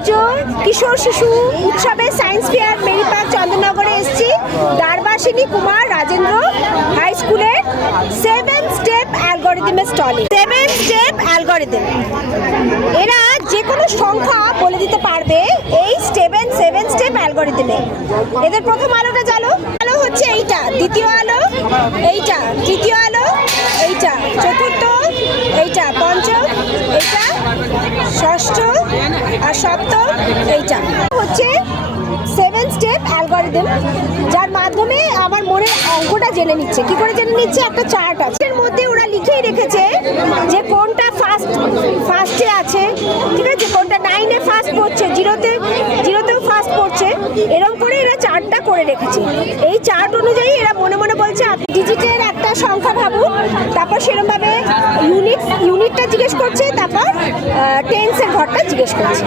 রাজ্য কিশোর শিশু উৎসবে সায়েন্স ফেয়ার মেরি পার্ক চন্দননগরে এসেছি দ্বারবাসিনী কুমার রাজেন্দ্র হাই স্কুলের 7 স্টেপ অ্যালগরিদমের স্টলে। 7 স্টেপ অ্যালগরিদম, এরা যে কোনো সংখ্যা বলে দিতে পারবে এই 7 স্টেপ অ্যালগরিদমে। এদের প্রথম আলোটা আলো হচ্ছে এইটা, দ্বিতীয় আলো এইটা, তৃতীয় আলো এইটা, চতুর্থ এইটা, পঞ্চম এইটা, ষষ্ঠ আর সপ্তম এইটা হচ্ছে 7 স্টেপ অ্যালগরিদম, যার মাধ্যমে আমার মনের অঙ্কটা জেনে নিচ্ছে। কি করে জেনে নিচ্ছে? একটা চার্ট আছে, এর মধ্যে ওরা লিখেই রেখেছে যে কোনটা ফার্স্টে আছে, ঠিক আছে, কোনটা 9-এ ফার্স্ট পড়ছে, জিরোতেও ফার্স্ট পড়ছে, এরকম করে এরা চার্টটা করে রেখেছে। এই চার্ট অনুযায়ী এরা মনে মনে বলছে ডিজিটের একটা সংখ্যা ভাবুন, তারপর সেরকমভাবে ইউনিটটা জিজ্ঞেস করছে, তারপর টেন্সের ঘরটা জিজ্ঞেস করছে।